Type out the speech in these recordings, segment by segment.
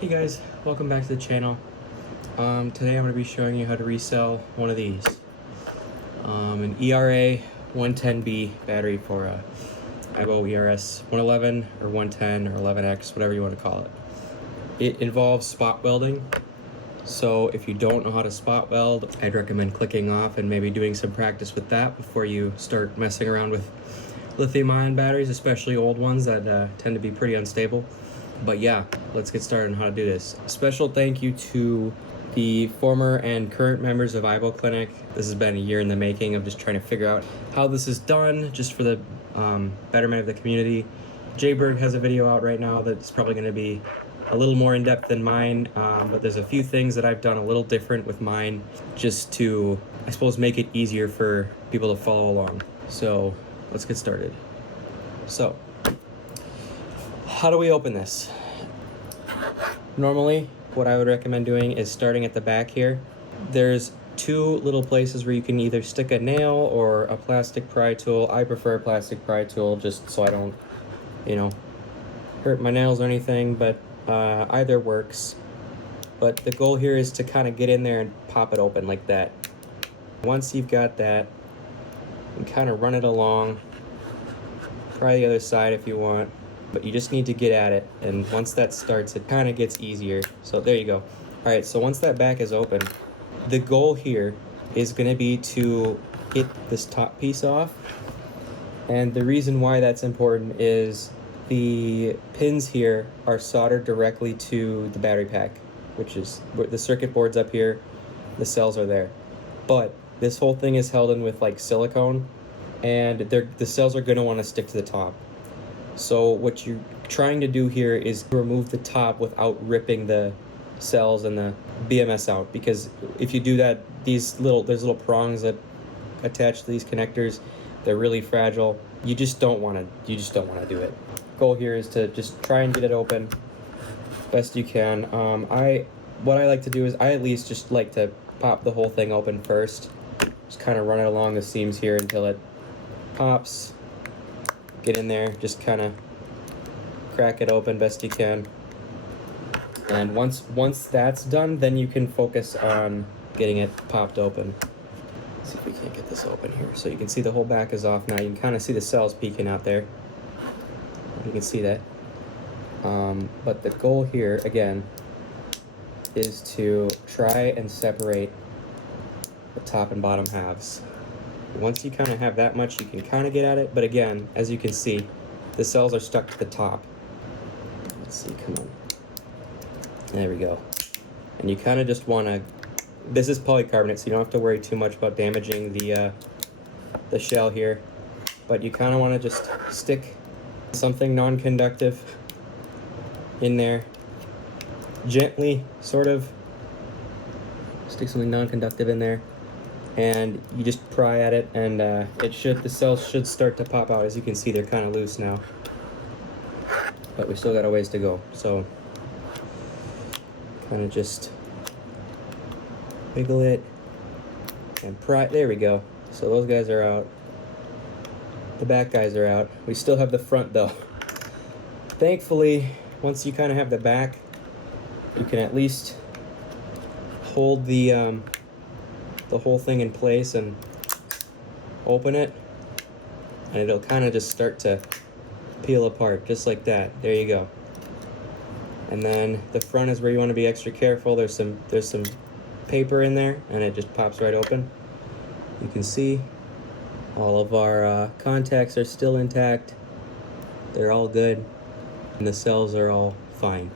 Hey guys, welcome back to the channel. Today I'm going to be showing you how to resell one of these. An ERA 110B battery for a AIBO ERS-11 or 110 or 11x, whatever you want to call it. It involves spot welding, so if you don't know how to spot weld, I'd recommend clicking off and maybe doing some practice with that before you start messing around with lithium-ion batteries, especially old ones that tend to be pretty unstable. But yeah, let's get started on how to do this. Special thank you to the former and current members of AIBO Clinic. This has been a year in the making of just trying to figure out how this is done, just for the betterment of the community. Jayberg has a video out right now that's probably going to be a little more in-depth than mine, but there's a few things that I've done a little different with mine, just to, I suppose, make it easier for people to follow along. So let's get started. So, how do we open this? Normally, what I would recommend doing is starting at the back here. There's two little places where you can either stick a nail or a plastic pry tool. I prefer a plastic pry tool just so I don't, hurt my nails or anything, but either works. But the goal here is to kind of get in there and pop it open like that. Once you've got that, you can kind of run it along. Try the other side if you want. But you just need to get at it, and once that starts, it kind of gets easier. So there you go. All right, so once that back is open, the goal here is going to be to get this top piece off. And the reason why that's important is the pins here are soldered directly to the battery pack, which is the circuit board's up here, the cells are there. But this whole thing is held in with like silicone, and the cells are going to want to stick to the top. So what you're trying to do here is remove the top without ripping the cells and the BMS out, because if you do that, there's little prongs that attach to these connectors. They're really fragile. You just don't want to do it. Goal here is to just try and get it open best you can. What I like to do is I at least just like to pop the whole thing open first. Just kind of run it along the seams here until it pops. Get in there, just kind of crack it open best you can. And once that's done, then you can focus on getting it popped open. Let's see if we can't get this open here. So you can see the whole back is off now. You can kind of see the cells peeking out there. You can see that. But the goal here, again, is to try and separate the top and bottom halves. Once you kind of have that much, you can kind of get at it, but again, as you can see, the cells are stuck to the top. Let's see, come on. There we go. And you kind of just want to, this is polycarbonate, so you don't have to worry too much about damaging the shell here, but you kind of want to just stick something non-conductive in there. Gently, sort of, stick something non-conductive in there. And you just pry at it, and the cells should start to pop out. As you can see, they're kind of loose now, but we still got a ways to go. So kind of just wiggle it and pry. There we go. So those guys are out. The back guys are out. We still have the front though. Thankfully, once you kind of have the back, you can at least hold the whole thing in place and open it, and it'll kind of just start to peel apart just like that. There you go. And then the front is where you want to be extra careful. There's some paper in there, and it just pops right open. You can see all of our contacts are still intact. They're all good, and the cells are all fine.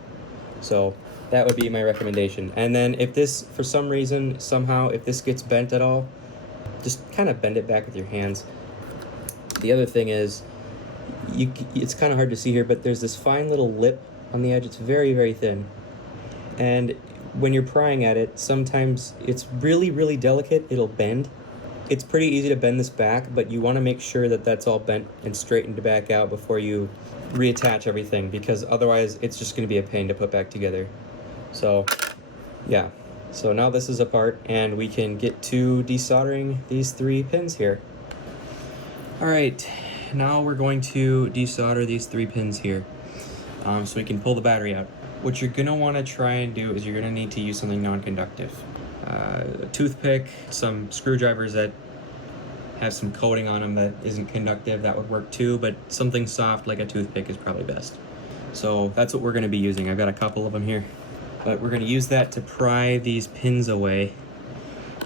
So that would be my recommendation. And then if this, for some reason, somehow, if this gets bent at all, just kind of bend it back with your hands. The other thing is, it's kind of hard to see here, but there's this fine little lip on the edge. It's very, very thin. And when you're prying at it, sometimes it's really, really delicate. It'll bend. It's pretty easy to bend this back, but you want to make sure that that's all bent and straightened back out before you reattach everything, because otherwise it's just going to be a pain to put back together. So yeah, so now this is apart, and we can get to desoldering these 3 pins here. All right, now we're going to desolder these 3 pins here, so we can pull the battery out. what you're gonna want to try and do is you're gonna need to use something non-conductive. A toothpick, some screwdrivers that have some coating on them that isn't conductive, that would work too, but something soft like a toothpick is probably best. So that's what we're gonna be using. I've got a couple of them here, but we're gonna use that to pry these pins away,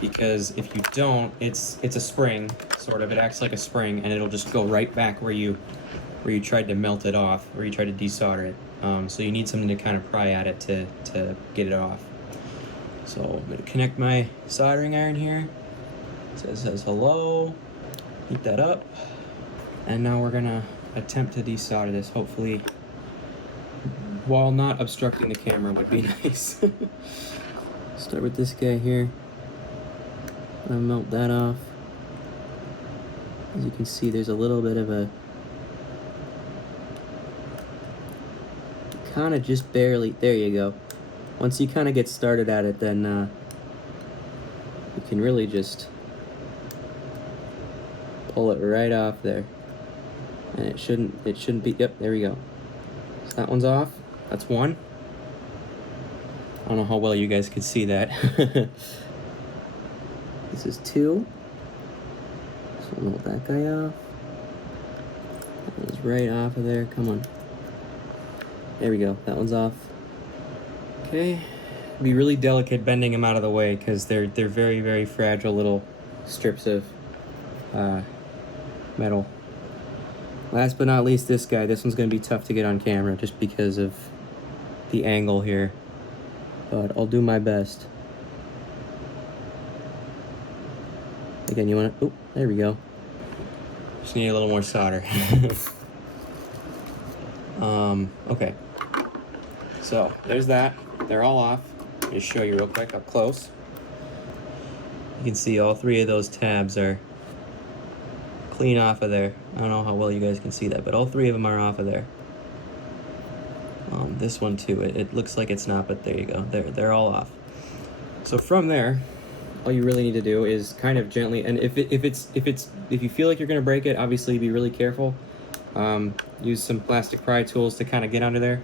because if you don't, it's a spring, sort of. It acts like a spring, and it'll just go right back where you tried to melt it off, where you tried to desolder it. So you need something to kind of pry at it to get it off. So I'm gonna connect my soldering iron here. It says hello. Heat that up, and now we're gonna attempt to desolder this, hopefully while not obstructing the camera would be nice. Start with this guy here. I'll melt that off. As you can see, there's a little bit of a kind of just barely, there you go. Once you kind of get started at it, then you can really just pull it right off there, and it shouldn't be, yep, there we go. So that one's off. That's one. I don't know how well you guys could see that. This is two. So melt that guy off. That one's right off of there. Come on. There we go. That one's off. Okay. Be really delicate bending them out of the way, because they're very, very fragile little strips of metal. Last but not least, this guy. This one's going to be tough to get on camera just because of the angle here, but I'll do my best. Again, you want to, oh, there we go. Just need a little more solder. Okay. So there's that. They're all off. I'll just show you real quick up close. You can see all three of those tabs are clean off of there. I don't know how well you guys can see that, but all three of them are off of there. This one too, it looks like it's not, but there you go. They're all off. So from there, all you really need to do is kind of gently, and if you feel like you're gonna break it, obviously be really careful. Use some plastic pry tools to kind of get under there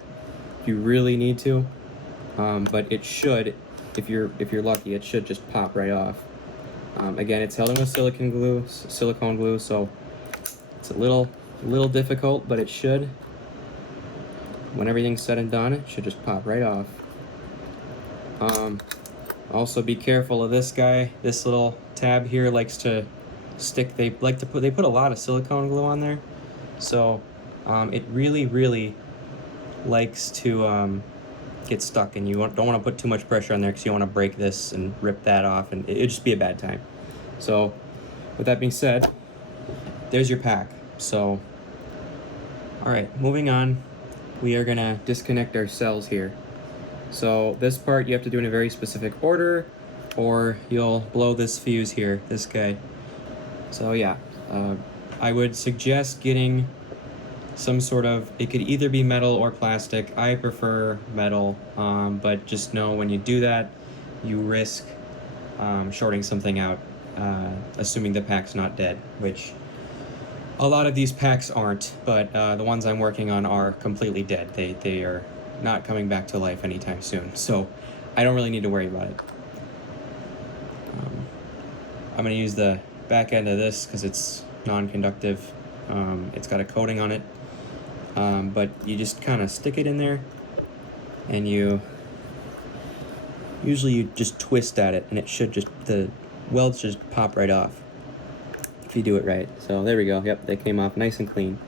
if you really need to. But it should, if you're lucky, it should just pop right off. Again, it's held in with silicone glue, so it's a little difficult, but it should. When everything's said and done, it should just pop right off. Also be careful of this guy. This little tab here likes to stick. They put a lot of silicone glue on there, so it really likes to get stuck, and you don't want to put too much pressure on there, because you don't want to break this and rip that off, and it'd just be a bad time. So with that being said, there's your pack. So all right, moving on, we are gonna disconnect our cells here. So this part you have to do in a very specific order, or you'll blow this fuse here, this guy. So yeah, I would suggest getting some sort of, it could either be metal or plastic. I prefer metal, but just know when you do that, you risk shorting something out, assuming the pack's not dead, which a lot of these packs aren't, but the ones I'm working on are completely dead. They are not coming back to life anytime soon, so I don't really need to worry about it. I'm going to use the back end of this because it's non-conductive. It's got a coating on it, but you just kind of stick it in there, and you just twist at it, and it should just, the welds just pop right off if you do it right. So there we go. Yep, they came off nice and clean.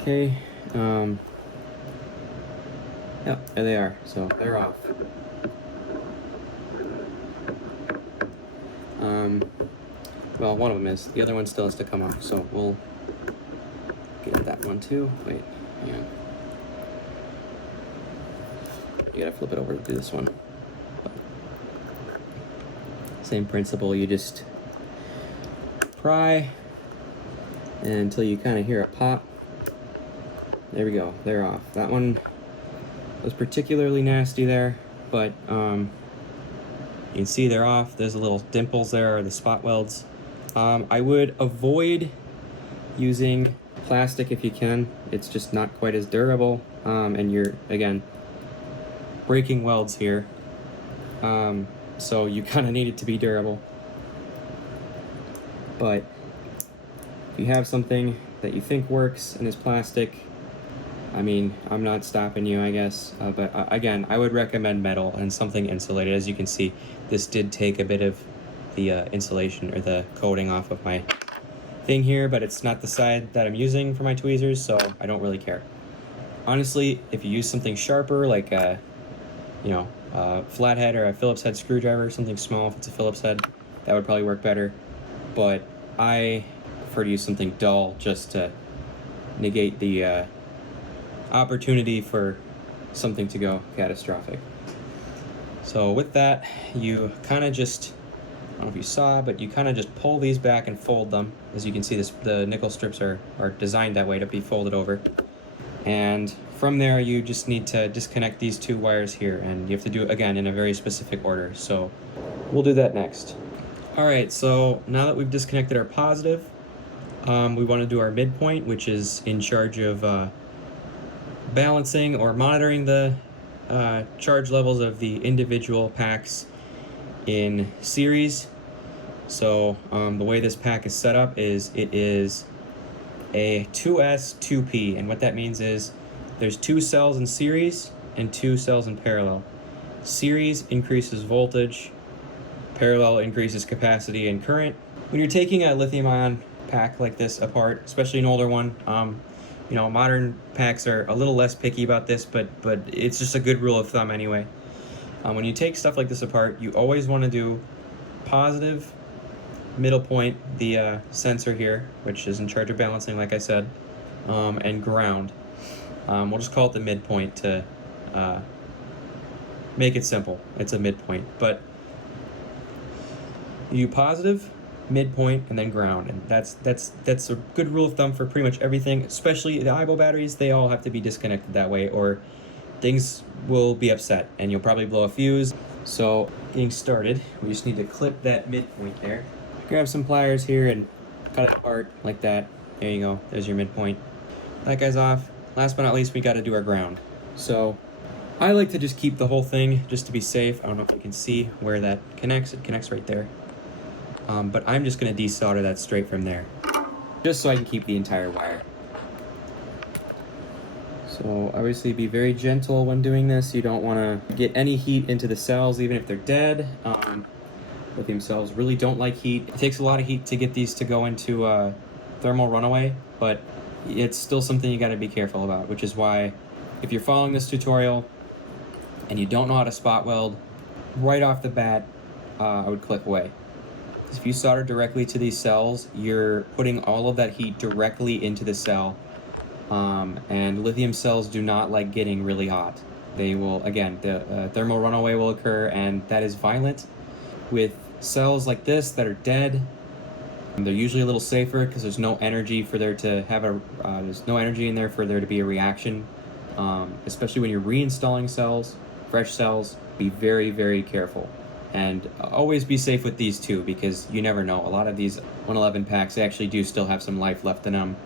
Okay. Yep, there they are. So they're off. Well, one of them is. The other one still has to come off, so we'll get that one too. Wait, hang on. You gotta flip it over to do this one. Same principle, you just pry until you kind of hear a pop. There we go, they're off. That one was particularly nasty there, but you can see they're off. There's a little dimples there, or the spot welds. I would avoid using plastic if you can. It's just not quite as durable, and you're, again, breaking welds here. So you kind of need it to be durable. But if you have something that you think works and is plastic, I mean, I'm not stopping you, I guess. But again, I would recommend metal and something insulated. As you can see, this did take a bit of the insulation or the coating off of my thing here, but it's not the side that I'm using for my tweezers, so I don't really care. Honestly, if you use something sharper, like a, flathead or a Phillips head screwdriver, something small, if it's a Phillips head, that would probably work better. But I prefer to use something dull just to negate the opportunity for something to go catastrophic. So with that, you kind of just, I don't know if you saw, but you kind of just pull these back and fold them. As you can see, the nickel strips are designed that way to be folded over. And from there, you just need to disconnect these two wires here, and you have to do it again in a very specific order. So we'll do that next. All right, so now that we've disconnected our positive, we want to do our midpoint, which is in charge of balancing or monitoring the charge levels of the individual packs in series. So the way this pack is set up is it is a 2S 2P, and what that means is there's 2 cells in series and 2 cells in parallel. Series increases voltage, parallel increases capacity and current. When you're taking a lithium ion pack like this apart, especially an older one, modern packs are a little less picky about this, but it's just a good rule of thumb anyway. When you take stuff like this apart, you always want to do positive, middle point, the sensor here, which is in charge of balancing, like I said, and ground. We'll just call it the midpoint to make it simple. It's a midpoint, but you do positive, midpoint, and then ground, and that's a good rule of thumb for pretty much everything, especially the AIBO batteries. They all have to be disconnected that way, or things will be upset and you'll probably blow a fuse. So getting started, we just need to clip that midpoint there. Grab some pliers here and cut it apart like that. There you go, there's your midpoint. That guy's off. Last but not least, we got to do our ground. So I like to just keep the whole thing just to be safe. I don't know if you can see where that connects. It connects right there. But I'm just going to desolder that straight from there, just so I can keep the entire wire. So obviously be very gentle when doing this. You don't want to get any heat into the cells, even if they're dead. Lithium cells really don't like heat. It takes a lot of heat to get these to go into thermal runaway, but it's still something you got to be careful about, which is why if you're following this tutorial and you don't know how to spot weld, right off the bat, I would click away. If you solder directly to these cells, you're putting all of that heat directly into the cell, and lithium cells do not like getting really hot. They will, again, the thermal runaway will occur, and that is violent. With cells like this that are dead, they're usually a little safer because there's no energy for there to have there's no energy in there for there to be a reaction. Especially when you're reinstalling cells, fresh cells, be very, very careful. And always be safe with these too, because you never know. A lot of these 111 packs actually do still have some life left in them,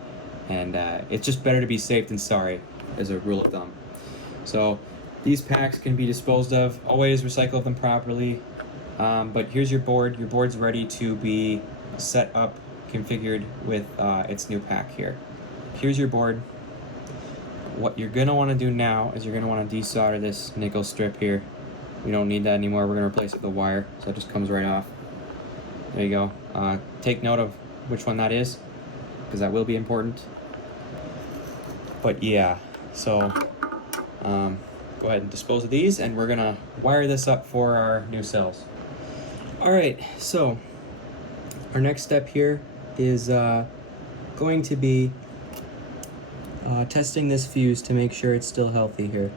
and it's just better to be safe than sorry, as a rule of thumb. So these packs can be disposed of. Always recycle them properly. But here's your board. Your board's ready to be set up, configured with its new pack here. Here's your board. What you're gonna want to do now is you're gonna want to desolder this nickel strip here. We don't need that anymore. We're going to replace it with a wire, so it just comes right off. There you go. Take note of which one that is, because that will be important. But yeah, so go ahead and dispose of these, and we're going to wire this up for our new cells. All right, so our next step here is going to be testing this fuse to make sure it's still healthy here.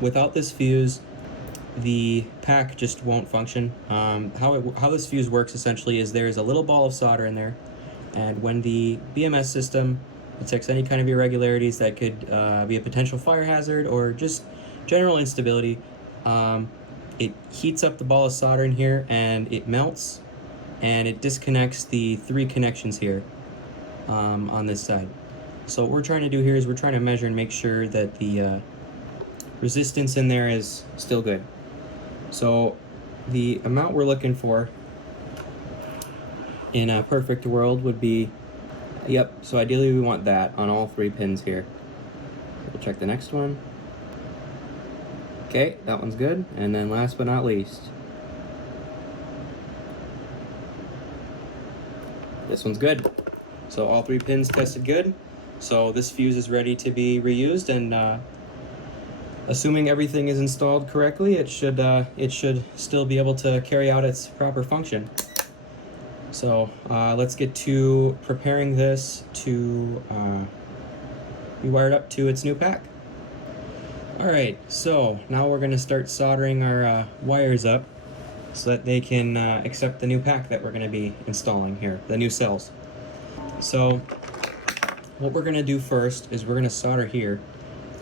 Without this fuse, the pack just won't function. How this fuse works essentially is there's a little ball of solder in there, and when the BMS system detects any kind of irregularities that could be a potential fire hazard or just general instability, it heats up the ball of solder in here and it melts, and it disconnects the 3 connections here on this side. So what we're trying to do here is we're trying to measure and make sure that the resistance in there is still good. So the amount we're looking for in a perfect world would be, yep, so ideally we want that on all 3 pins here. We'll check the next one. Okay, that one's good. And then last but not least, this one's good. So all 3 pins tested good. So this fuse is ready to be reused, and assuming everything is installed correctly, it should still be able to carry out its proper function. So let's get to preparing this to be wired up to its new pack. Alright, so now we're going to start soldering our wires up so that they can accept the new pack that we're going to be installing here, the new cells. So what we're going to do first is we're going to solder here.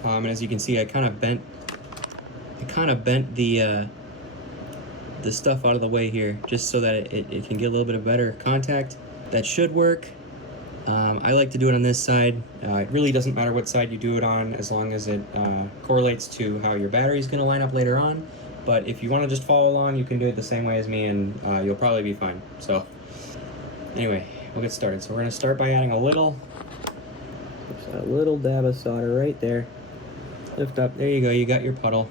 And as you can see, I kind of bent the stuff out of the way here, just so that it can get a little bit of better contact. That should work. I like to do it on this side. It really doesn't matter what side you do it on, as long as it correlates to how your battery is going to line up later on. But if you want to just follow along, you can do it the same way as me, and you'll probably be fine. So anyway, we'll get started. So we're going to start by adding a little dab of solder right there. Lift up. There you go. You got your puddle.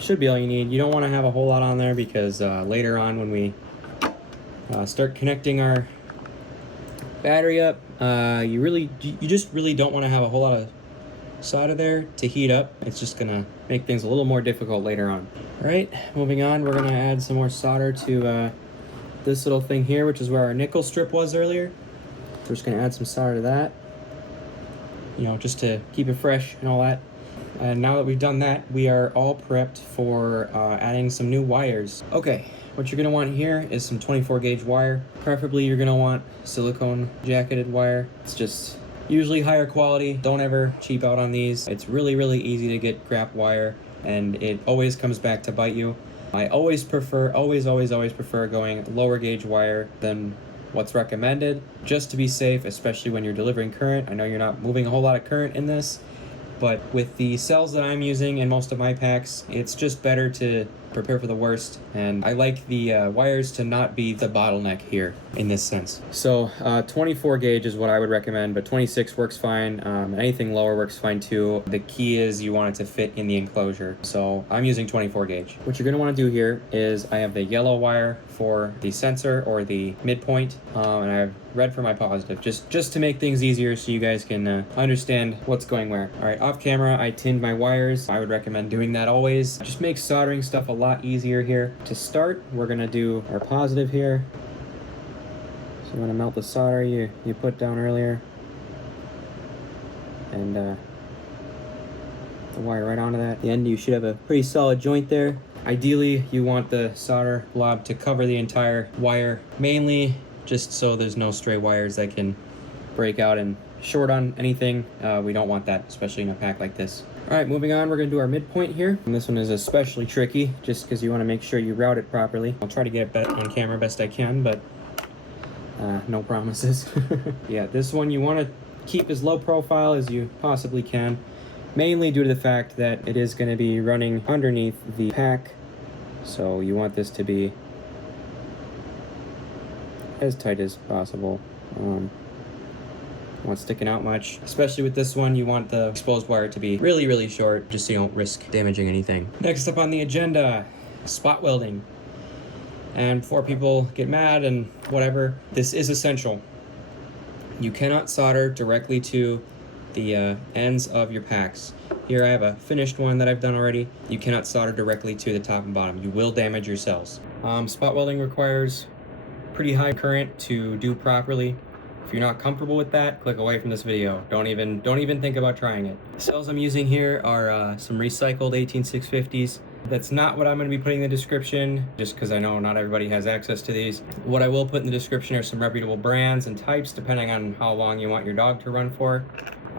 Should be all you need. You don't want to have a whole lot on there, because later on when we start connecting our battery up, you just really don't want to have a whole lot of solder there to heat up. It's just gonna make things a little more difficult later on. All right, moving on, we're gonna add some more solder to this little thing here, which is where our nickel strip was earlier. We're just gonna add some solder to that, you know, just to keep it fresh and all that. And now that we've done that, we are all prepped for adding some new wires. Okay, what you're gonna want here is some 24 gauge wire. Preferably you're gonna want silicone jacketed wire. It's just usually higher quality. Don't ever cheap out on these. It's really easy to get crap wire, and it always comes back to bite you. I always prefer going lower gauge wire than what's recommended, just to be safe, especially when you're delivering current. I know you're not moving a whole lot of current in this, but with the cells that I'm using in most of my packs, it's just better to prepare for the worst, and I like the wires to not be the bottleneck here in this sense. So 24 gauge is what I would recommend, but 26 works fine. Anything lower works fine too. The key is you want it to fit in the enclosure, so I'm using 24 gauge. What you're going to want to do here is I have the yellow wire for the sensor or the midpoint, and I have red for my positive, just to make things easier so you guys can understand what's going where. All right, off camera I tinned my wires. I would recommend doing that always. Just makes soldering stuff a lot easier here. To start, we're gonna do our positive here. So you want to melt the solder you put down earlier, and the wire right onto that. At the end, you should have a pretty solid joint there. Ideally, you want the solder blob to cover the entire wire, mainly just so there's no stray wires that can break out and short on anything. We don't want that, especially in a pack like this. All right, moving on, we're gonna do our midpoint here. And this one is especially tricky, just because you wanna make sure you route it properly. I'll try to get it on camera best I can, but no promises. Yeah, this one you wanna keep as low profile as you possibly can, mainly due to the fact that it is gonna be running underneath the pack. So you want this to be as tight as possible. Want sticking out much, especially with this one. You want the exposed wire to be really short, just so you don't risk damaging anything. Next up on the agenda, spot welding. And before people get mad and whatever, this is essential. You cannot solder directly to the ends of your packs. Here I have a finished one that I've done already. You cannot solder directly to the top and bottom. You will damage your cells. Spot welding requires pretty high current to do properly. If you're not comfortable with that, click away from this video. Don't even think about trying it. The cells I'm using here are some recycled 18650s. That's not what I'm going to be putting in the description, just because I know not everybody has access to these. What I will put in the description are some reputable brands and types, depending on how long you want your dog to run for.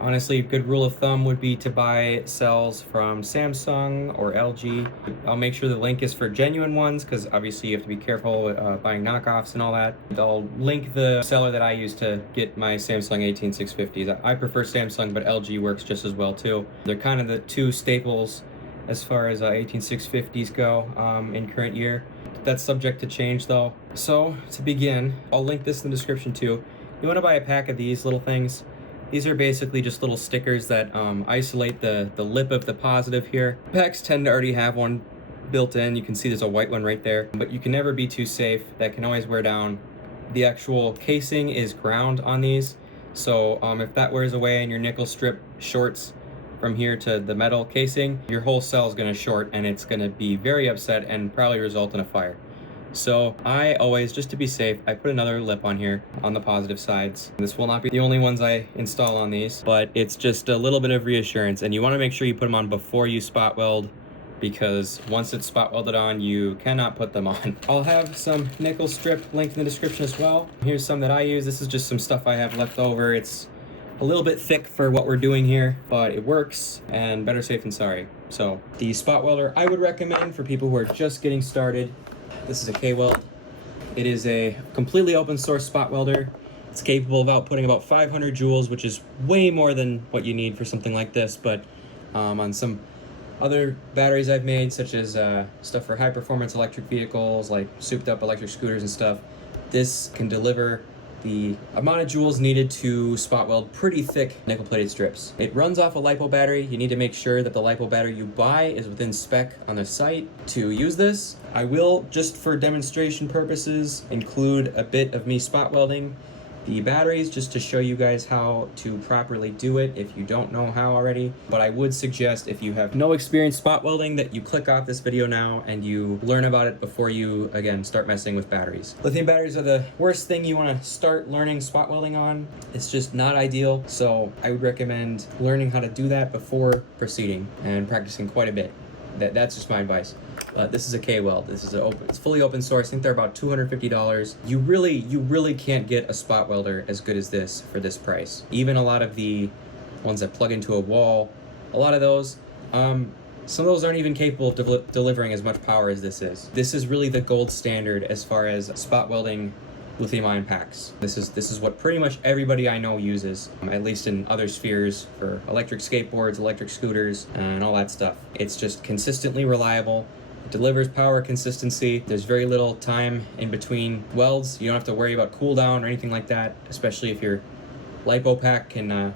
Honestly, a good rule of thumb would be to buy cells from Samsung or LG. I'll make sure the link is for genuine ones, because obviously you have to be careful with buying knockoffs and all that. I'll link the seller that I use to get my Samsung 18650s. I prefer Samsung, but LG works just as well too. They're kind of the two staples as far as 18650s go in current year. That's subject to change though. So to begin, I'll link this in the description too. You want to buy a pack of these little things. These are basically just little stickers that isolate the lip of the positive here. Packs tend to already have one built in. You can see there's a white one right there, but you can never be too safe. That can always wear down. The actual casing is ground on these, so if that wears away and your nickel strip shorts from here to the metal casing, your whole cell is going to short and it's going to be very upset and probably result in a fire. So I always, just to be safe, I put another lip on here on the positive sides. This will not be the only ones I install on these, but it's just a little bit of reassurance, and you want to make sure you put them on before you spot weld, because once it's spot welded on, you cannot put them on. I'll have some nickel strip linked in the description as well. Here's some that I use. This is just some stuff I have left over. It's a little bit thick for what we're doing here, but it works, and better safe than sorry. So the spot welder I would recommend for people who are just getting started. This is a K-Weld. It is a completely open source spot welder. It's capable of outputting about 500 joules, which is way more than what you need for something like this, but on some other batteries I've made, such as stuff for high performance electric vehicles, like souped up electric scooters and stuff, this can deliver the amount of joules needed to spot weld pretty thick nickel plated strips. It runs off a LiPo battery. You need to make sure that the LiPo battery you buy is within spec on the site to use this. I will, just for demonstration purposes, include a bit of me spot welding the batteries just to show you guys how to properly do it if you don't know how already. But I would suggest, if you have no experience spot welding, that you click off this video now and you learn about it before you, again, start messing with batteries. Lithium batteries are the worst thing you want to start learning spot welding on. It's just not ideal, so I would recommend learning how to do that before proceeding and practicing quite a bit. That's just my advice. This is a K-Weld. This is it's fully open source. I think they're about $250. You really can't get a spot welder as good as this for this price. Even a lot of the ones that plug into a wall, a lot of those, some of those aren't even capable of delivering as much power as this is. This is really the gold standard as far as spot welding lithium-ion packs. This is what pretty much everybody I know uses, at least in other spheres, for electric skateboards, electric scooters, and all that stuff. It's just consistently reliable. It delivers power consistency. There's very little time in between welds. You don't have to worry about cooldown or anything like that, especially if your LiPo pack can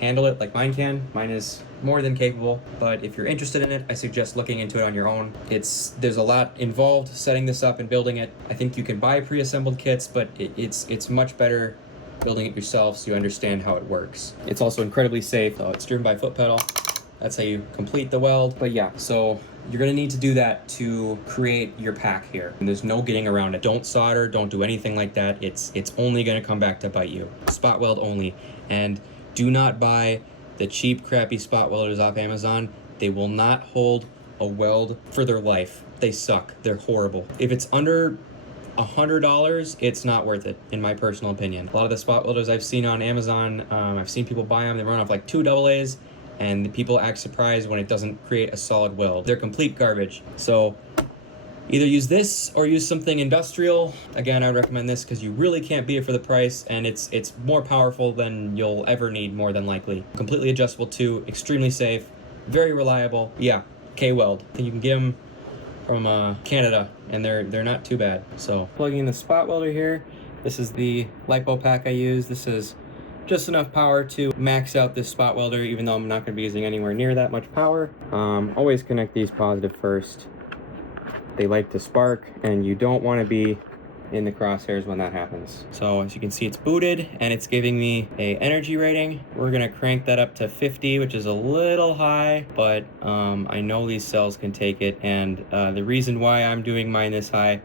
handle it like mine can. Mine is more than capable, but if you're interested in it, I suggest looking into it on your own. There's a lot involved setting this up and building it. I think you can buy pre-assembled kits, but it's much better building it yourself so you understand how it works. It's also incredibly safe. It's driven by foot pedal. That's how you complete the weld. But yeah, so you're gonna need to do that to create your pack here. And there's no getting around it. Don't solder, don't do anything like that. It's only gonna come back to bite you. Spot weld only. And do not buy the cheap, crappy spot welders off Amazon. They will not hold a weld for their life. They suck. They're horrible. If it's under $100, it's not worth it, in my personal opinion. A lot of the spot welders I've seen on Amazon, I've seen people buy them. They run off like 2 AA's, and the people act surprised when it doesn't create a solid weld. They're complete garbage. So either use this or use something industrial. Again, I would recommend this because you really can't beat it for the price, and it's more powerful than you'll ever need, more than likely. Completely adjustable too, extremely safe, very reliable. Yeah, K-Weld. You can get them from Canada, and they're not too bad. So plugging in the spot welder here. This is the LiPo pack I use. This is just enough power to max out this spot welder, even though I'm not going to be using anywhere near that much power. Always connect these positive first. They like to spark, and you don't want to be in the crosshairs when that happens. So as you can see, it's booted and it's giving me a energy rating. We're gonna crank that up to 50, which is a little high, but I know these cells can take it. And the reason why I'm doing mine this high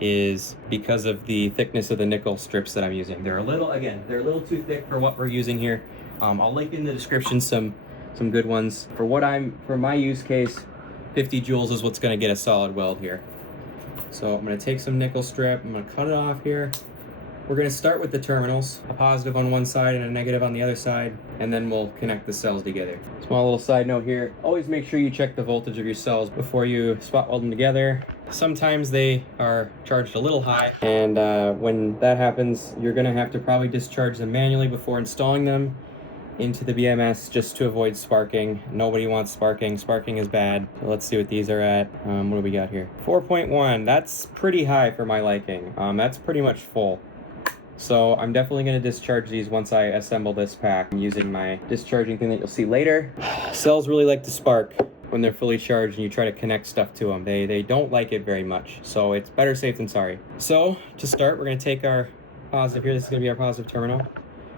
is because of the thickness of the nickel strips that I'm using. They're a little too thick for what we're using here. I'll link in the description some good ones. For my use case, 50 joules is what's going to get a solid weld here. So I'm going to take some nickel strip, I'm going to cut it off here, We're going to start with the terminals, a positive on one side and a negative on the other side, and then we'll connect the cells together. Small little side note here, always make sure you check the voltage of your cells before you spot weld them together. Sometimes they are charged a little high, and when that happens, you're going to have to probably discharge them manually before installing them into the BMS just to avoid sparking. Nobody wants sparking. Sparking is bad. So let's see what these are at. What do we got here? 4.1. That's pretty high for my liking. That's pretty much full. So I'm definitely going to discharge these once I assemble this pack. I'm using my discharging thing that you'll see later. Cells really like to spark when they're fully charged and you try to connect stuff to them. They don't like it very much. So it's better safe than sorry. So to start, we're going to take our positive here. This is going to be our positive terminal.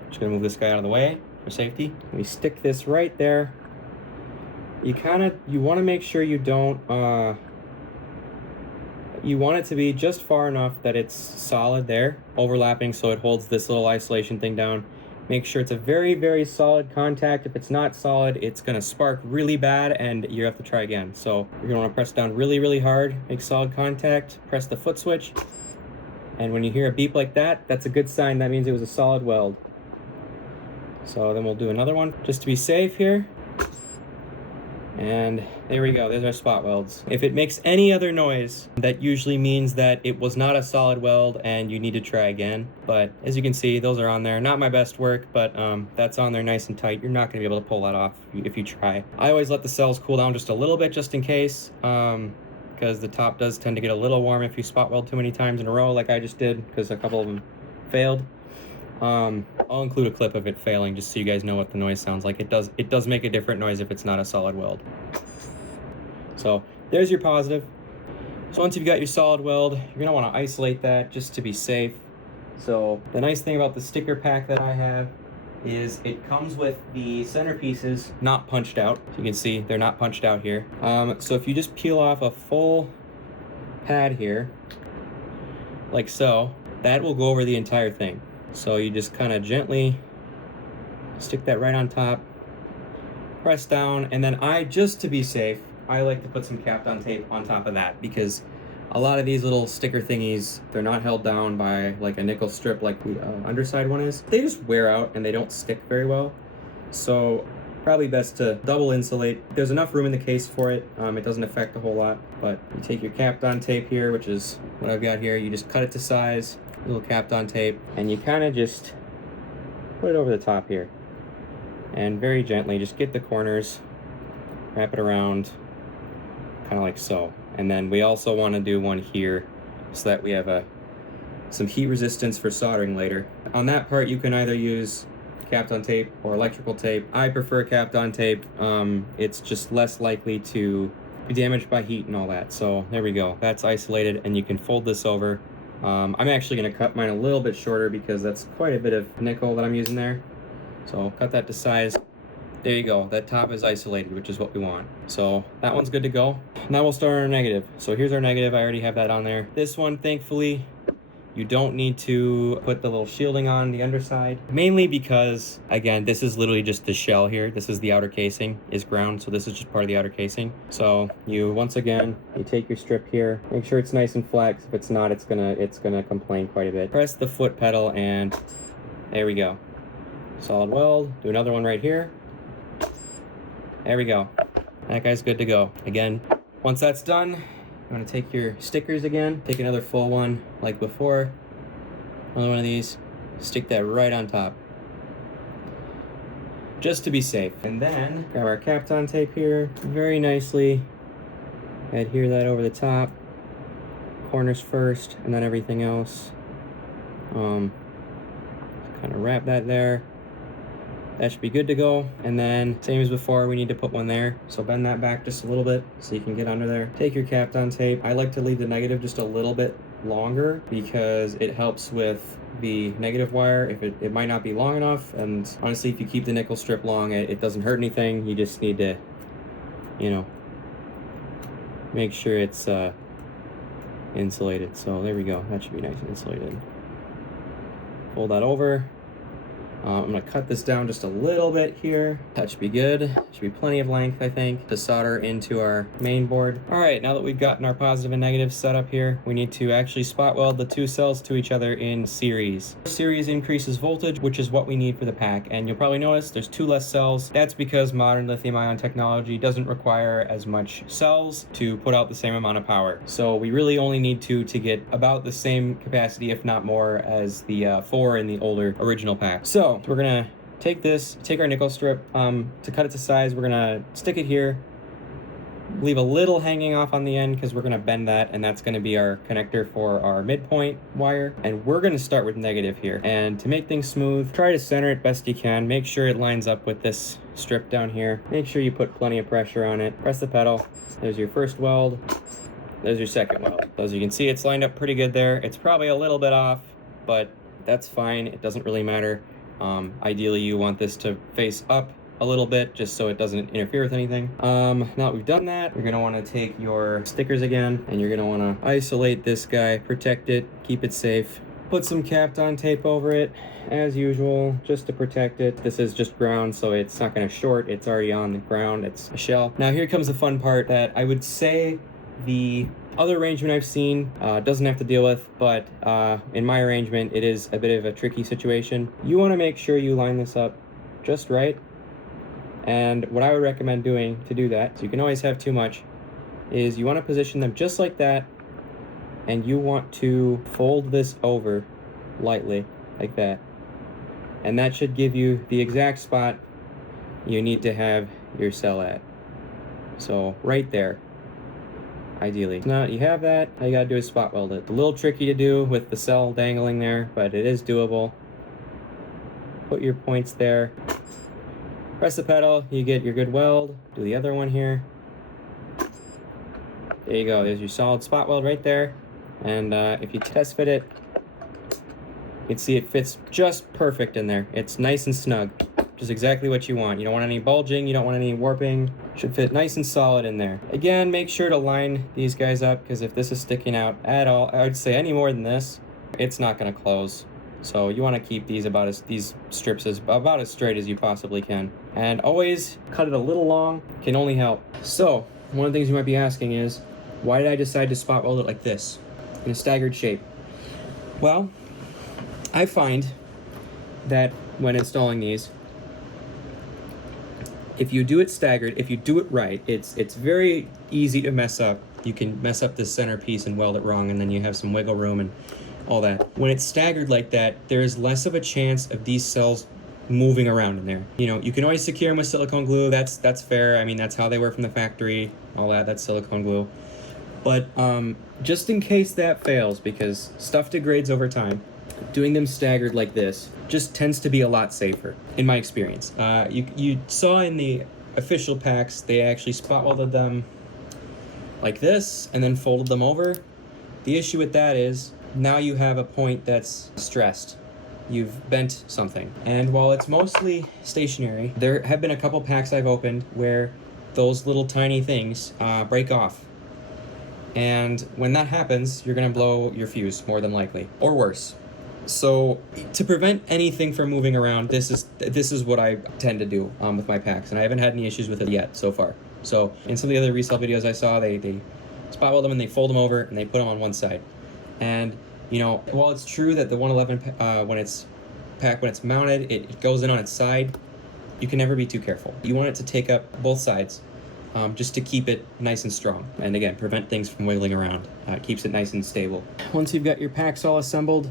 Just going to move this guy out of the way for safety. We stick this right there. You want to make sure you don't, you want it to be just far enough that it's solid there, overlapping so it holds this little isolation thing down. Make sure it's a very, very solid contact. If it's not solid, it's gonna spark really bad and you have to try again. So you're gonna wanna press down really, really hard, make solid contact, press the foot switch. And when you hear a beep like that, that's a good sign. That means it was a solid weld. So then we'll do another one just to be safe here. And there we go, there's our spot welds. If it makes any other noise, that usually means that it was not a solid weld and you need to try again. But as you can see, those are on there. Not my best work, but that's on there nice and tight. You're not gonna be able to pull that off if you try. I always let the cells cool down just a little bit just in case, because the top does tend to get a little warm if you spot weld too many times in a row like I just did, because a couple of them failed. I'll include a clip of it failing just so you guys know what the noise sounds like. It does make a different noise if it's not a solid weld. So there's your positive. So once you've got your solid weld, you're gonna want to isolate that just to be safe. So the nice thing about the sticker pack that I have is it comes with the centerpieces not punched out. So you can see they're not punched out here. So if you just peel off a full pad here, like so, that will go over the entire thing. So you just kind of gently stick that right on top, press down, and then just to be safe, I like to put some Kapton tape on top of that, because a lot of these little sticker thingies, they're not held down by like a nickel strip like the underside one is. They just wear out and they don't stick very well. So probably best to double insulate. There's enough room in the case for it. It doesn't affect a whole lot, but you take your Kapton tape here, which is what I've got here. You just cut it to size, little Kapton tape, and you kind of just put it over the top here. And very gently, just get the corners, wrap it around, kind of like so. And then we also want to do one here so that we have some heat resistance for soldering later. On that part, you can either use Kapton tape or electrical tape. I prefer Kapton tape. It's just less likely to be damaged by heat and all that. So there we go. That's isolated, and you can fold this over. I'm actually going to cut mine a little bit shorter because that's quite a bit of nickel that I'm using there. So I'll cut that to size. There you go. That top is isolated, which is what we want. So that one's good to go. Now we'll start on our negative. So here's our negative. I already have that on there. This one, thankfully, you don't need to put the little shielding on the underside, mainly because, again, this is literally just the shell here. This is the outer casing is ground, so this is just part of the outer casing. So once again, you take your strip here, make sure it's nice and flat, 'cause if it's not, it's gonna complain quite a bit. Press the foot pedal, and there we go. Solid weld. Do another one right here. There we go. That guy's good to go. Again, once that's done, you want to take your stickers again, take another full one like before, another one of these, stick that right on top, just to be safe. And then grab our Kapton tape here, very nicely adhere that over the top, corners first, and then everything else. Kind of wrap that there. That should be good to go. And then same as before, we need to put one there. So bend that back just a little bit so you can get under there. Take your Kapton tape. I like to leave the negative just a little bit longer because it helps with the negative wire. If it might not be long enough, and honestly, if you keep the nickel strip long, it doesn't hurt anything. You just need to, make sure it's insulated. So there we go. That should be nice and insulated. Fold that over. I'm gonna cut this down just a little bit here. That should be good. Should be plenty of length, I think, to solder into our main board. All right, now that we've gotten our positive and negative set up here, we need to actually spot weld the two cells to each other in series. Series increases voltage, which is what we need for the pack. And you'll probably notice there's 2 less cells. That's because modern lithium-ion technology doesn't require as much cells to put out the same amount of power. So we really only need 2 to get about the same capacity, if not more, as the 4 in the older original pack. So we're gonna take our nickel strip. To cut it to size, we're gonna stick it here, leave a little hanging off on the end because we're gonna bend that, and that's gonna be our connector for our midpoint wire. And we're gonna start with negative here. And to make things smooth, try to center it best you can. Make sure it lines up with this strip down here. Make sure you put plenty of pressure on it. Press the pedal. There's your first weld. There's your second weld. So as you can see, it's lined up pretty good there. It's probably a little bit off, but that's fine. It doesn't really matter. Ideally, you want this to face up a little bit just so it doesn't interfere with anything. Now that we've done that, you're gonna want to take your stickers again, and you're gonna want to isolate this guy, protect it, keep it safe. Put some Kapton tape over it, as usual, just to protect it. This is just ground, so it's not gonna short. It's already on the ground. It's a shell. Now here comes the fun part that I would say the other arrangement I've seen doesn't have to deal with, but in my arrangement, it is a bit of a tricky situation. You want to make sure you line this up just right. And what I would recommend doing to do that, so you can always have too much, is you want to position them just like that, and you want to fold this over lightly, like that. And that should give you the exact spot you need to have your cell at. So right there. Ideally. Now that you have that, all you gotta do is spot weld it. A little tricky to do with the cell dangling there, but it is doable. Put your points there. Press the pedal, you get your good weld. Do the other one here. There you go, there's your solid spot weld right there. And if you test fit it, you can see it fits just perfect in there. It's nice and snug. Just exactly what you want. You don't want any bulging, you don't want any warping. Should fit nice and solid in there. Again, make sure to line these guys up, because if this is sticking out at all, I would say any more than this, it's not gonna close. So you want to keep these these strips about as straight as you possibly can. And always cut it a little long, can only help. So one of the things you might be asking is, why did I decide to spot weld it like this, in a staggered shape? Well, I find that when installing these, if you do it staggered, if you do it right, it's very easy to mess up. You can mess up this center piece and weld it wrong, and then you have some wiggle room and all that. When it's staggered like that, there is less of a chance of these cells moving around in there. You know, you can always secure them with silicone glue. That's fair. I mean, that's how they were from the factory. All that's silicone glue. But just in case that fails, because stuff degrades over time, doing them staggered like this just tends to be a lot safer, in my experience. You saw in the official packs, they actually spot welded them like this and then folded them over. The issue with that is now you have a point that's stressed. You've bent something. And while it's mostly stationary, there have been a couple packs I've opened where those little tiny things break off. And when that happens, you're gonna blow your fuse, more than likely, or worse. So to prevent anything from moving around, this is what I tend to do with my packs, and I haven't had any issues with it yet so far. So in some of the other resale videos I saw, they spot weld them and they fold them over and they put them on one side. And you know, while it's true that the 111 when it's mounted, it goes in on its side, you can never be too careful. You want it to take up both sides, just to keep it nice and strong. And again, prevent things from wiggling around. It keeps it nice and stable. Once you've got your packs all assembled,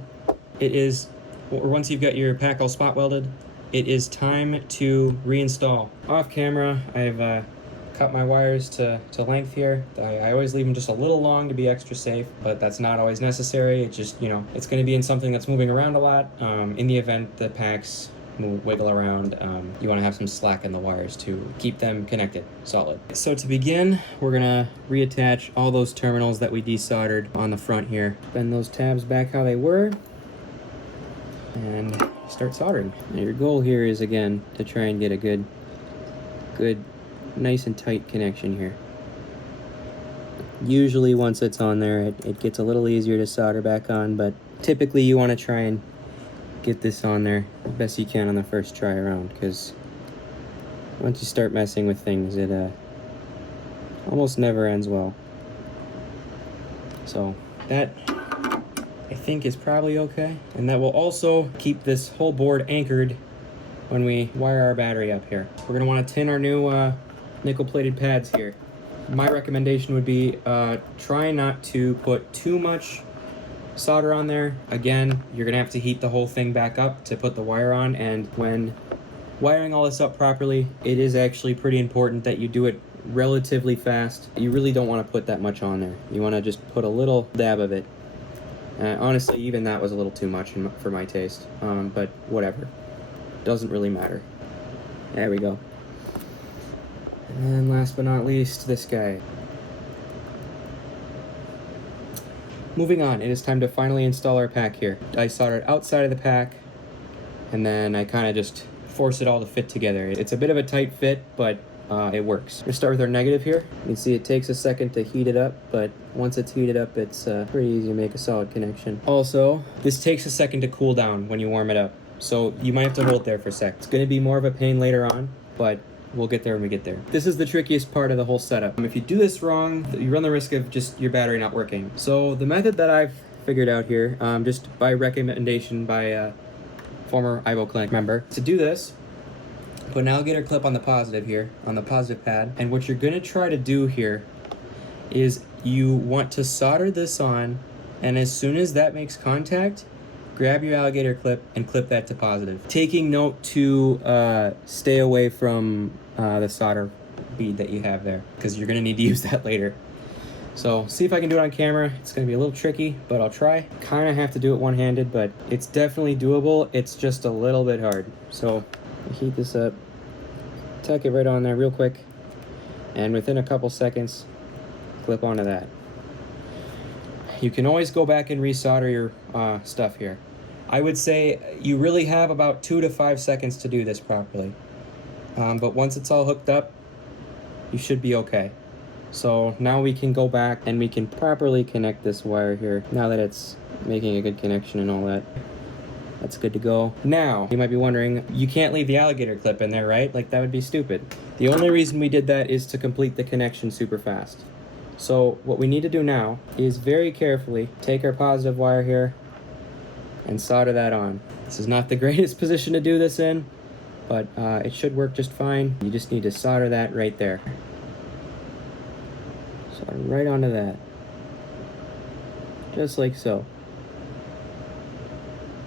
once you've got your pack all spot welded, it is time to reinstall. Off camera, I've cut my wires to length here. I always leave them just a little long to be extra safe, but that's not always necessary. It just, you know, it's going to be in something that's moving around a lot. In the event the packs wiggle around, you want to have some slack in the wires to keep them connected solid. So to begin, we're going to reattach all those terminals that we desoldered on the front here. Bend those tabs back how they were, and start soldering. Now your goal here is, again, to try and get a good nice and tight connection here. Usually once it's on there, it gets a little easier to solder back on, but typically you want to try and get this on there the best you can on the first try around, because once you start messing with things, it almost never ends well. So that, I think, is probably okay. And that will also keep this whole board anchored when we wire our battery up here. We're gonna wanna tin our new nickel-plated pads here. My recommendation would be try not to put too much solder on there. Again, you're gonna have to heat the whole thing back up to put the wire on, and when wiring all this up properly, it is actually pretty important that you do it relatively fast. You really don't want to put that much on there. You want to just put a little dab of it. Honestly, even that was a little too much for my taste, but whatever. Doesn't really matter. There we go. And then last but not least, this guy. Moving on, it is time to finally install our pack here. I soldered outside of the pack, and then I kind of just force it all to fit together. It's a bit of a tight fit, but it works. We'll start with our negative here. You can see it takes a second to heat it up, but once it's heated up, it's pretty easy to make a solid connection. Also, this takes a second to cool down when you warm it up, so you might have to hold it there for a sec. It's going to be more of a pain later on, but we'll get there when we get there. This is the trickiest part of the whole setup. If you do this wrong, you run the risk of just your battery not working. So the method that I've figured out here, just by recommendation by a former AIBO Clinic member, to do this, put an alligator clip on the positive here, on the positive pad, and what you're gonna try to do here is you want to solder this on, and as soon as that makes contact, grab your alligator clip and clip that to positive. Taking note to stay away from the solder bead that you have there, because you're gonna need to use that later. So see if I can do it on camera. It's gonna be a little tricky, but I'll try. Kind of have to do it one-handed, but it's definitely doable. It's just a little bit hard. So heat this up, tuck it right on there real quick, and within a couple seconds, clip onto that. You can always go back and resolder your stuff here. I would say you really have about 2 to 5 seconds to do this properly. But once it's all hooked up, you should be okay. So now we can go back and we can properly connect this wire here, now that it's making a good connection and all that. That's good to go. Now, you might be wondering, you can't leave the alligator clip in there, right? Like, that would be stupid. The only reason we did that is to complete the connection super fast. So what we need to do now is very carefully take our positive wire here and solder that on. This is not the greatest position to do this in, but it should work just fine. You just need to solder that right there. Solder right onto that. Just like so.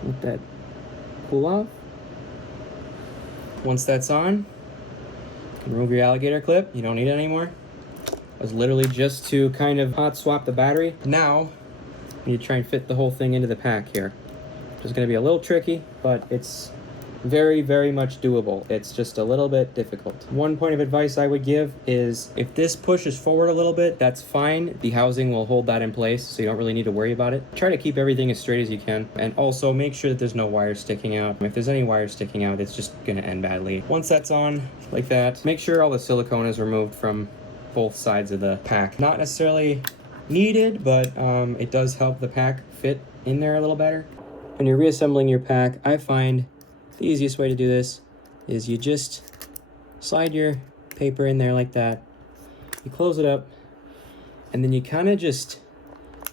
Let that cool off. Once that's on, you can remove your alligator clip. You don't need it anymore. It was literally just to kind of hot swap the battery. Now, you try and fit the whole thing into the pack here. It's going to be a little tricky, but it's very, very much doable. It's just a little bit difficult. One point of advice I would give is if this pushes forward a little bit, that's fine. The housing will hold that in place, so you don't really need to worry about it. Try to keep everything as straight as you can, and also make sure that there's no wires sticking out. If there's any wires sticking out, it's just going to end badly. Once that's on, like that, make sure all the silicone is removed from both sides of the pack. Not necessarily needed, but it does help the pack fit in there a little better. When you're reassembling your pack, I find the easiest way to do this is you just slide your paper in there like that, you close it up, and then you kind of just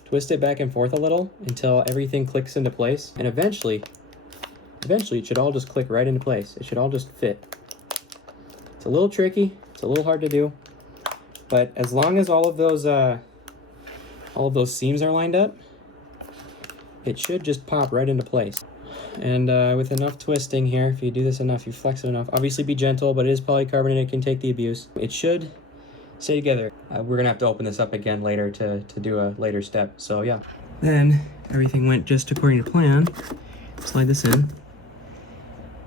twist it back and forth a little until everything clicks into place, and eventually it should all just click right into place. It should all just fit. It's a little tricky, it's a little hard to do, but as long as all of those seams are lined up, it should just pop right into place. And with enough twisting here, if you do this enough, you flex it enough, obviously be gentle, but it is polycarbonate, it can take the abuse. It should stay together. We're gonna have to open this up again later to do a later step, so yeah. Then, everything went just according to plan. Slide this in.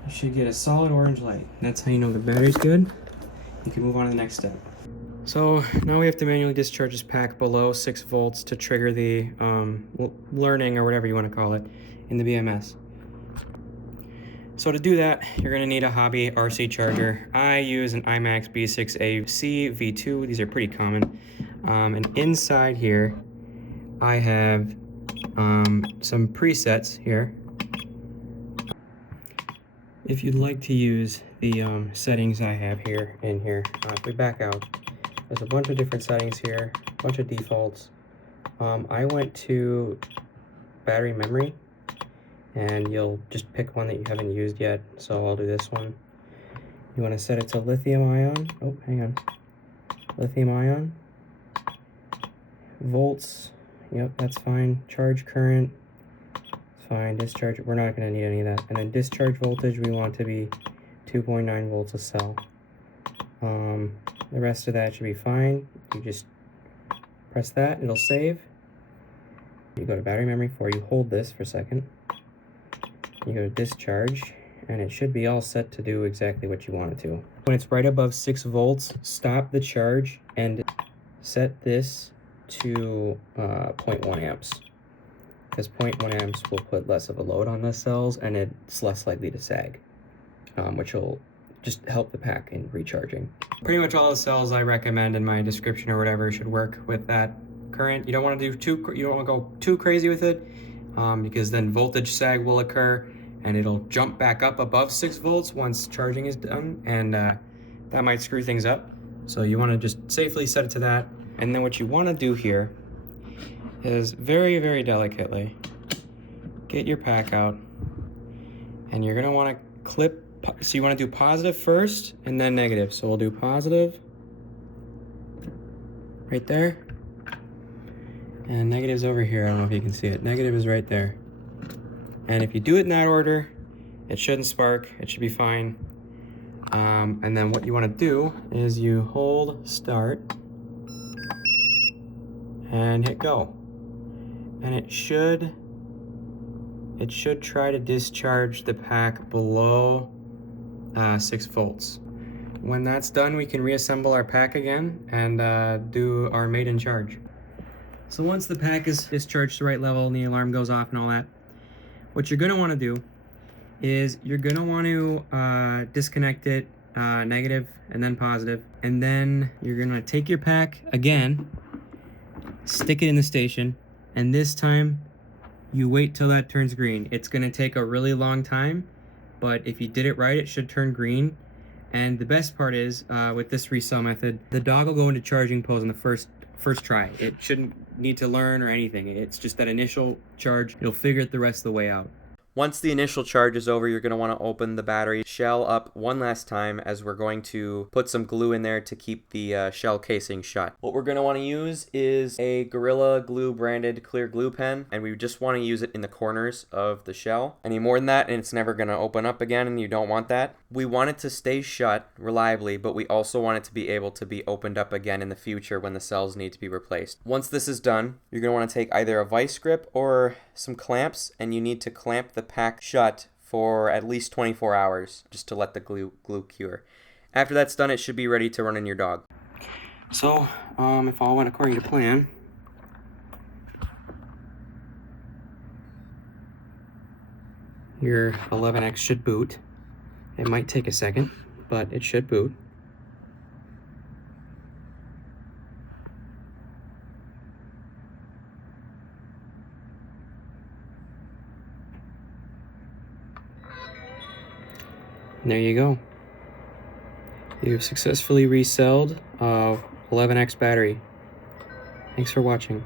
You should get a solid orange light. That's how you know the battery's good. You can move on to the next step. So now we have to manually discharge this pack below 6 volts to trigger the learning, or whatever you want to call it, in the BMS. So to do that, you're going to need a hobby RC charger. I use an iMax B6AC V2. These are pretty common. And inside here, I have some presets here. If you'd like to use the settings I have here in here, if we back out, there's a bunch of different settings here, a bunch of defaults. I went to battery memory, and you'll just pick one that you haven't used yet, so I'll do this one. You want to set it to lithium ion. Oh, hang on. Lithium ion. Volts. Yep, that's fine. Charge current. It's fine. Discharge. We're not going to need any of that. And then discharge voltage, we want to be 2.9 volts a cell. The rest of that should be fine. You just press that. It'll save. You go to battery memory 4. You hold this for a second. You go to discharge. And it should be all set to do exactly what you want it to. When it's right above 6 volts, stop the charge and set this to 0.1 amps. Because 0.1 amps will put less of a load on the cells and it's less likely to sag, which will just help the pack in recharging. Pretty much all the cells I recommend in my description or whatever should work with that current. You don't want to go too crazy with it, because then voltage sag will occur and it'll jump back up above 6 volts once charging is done, and that might screw things up. So you want to just safely set it to that. And then what you want to do here is very, very delicately get your pack out, and you're going to want to clip. So you want to do positive first and then negative. So we'll do positive right there, and negative's over here. I don't know if you can see it. Negative is right there. And if you do it in that order, it shouldn't spark. It should be fine. And then what you want to do is you hold start and hit go. And it should try to discharge the pack below 6 volts. When that's done, we can reassemble our pack again and do our maiden charge. So once the pack is discharged to the right level and the alarm goes off and all that, what you're going to want to do is you're going to want to disconnect it, negative and then positive, and then you're going to take your pack again, stick it in the station, and this time you wait till that turns green. It's going to take a really long time, but if you did it right, it should turn green. And the best part is, with this recell method, the dog will go into charging pose on the first try. It shouldn't need to learn or anything. It's just that initial charge. You'll figure it the rest of the way out. Once the initial charge is over, you're going to want to open the battery shell up one last time, as we're going to put some glue in there to keep the shell casing shut. What we're going to want to use is a Gorilla Glue branded clear glue pen, and we just want to use it in the corners of the shell. Any more than that and it's never going to open up again, and you don't want that. We want it to stay shut reliably, but we also want it to be able to be opened up again in the future when the cells need to be replaced. Once this is done, you're going to want to take either a vice grip or some clamps, and you need to clamp the pack shut for at least 24 hours just to let the glue cure. After that's done, it should be ready to run in your dog. So if all went according to plan, your 11X should boot. It might take a second, but it should boot. And there you go. You've successfully reselled 11X battery. Thanks for watching.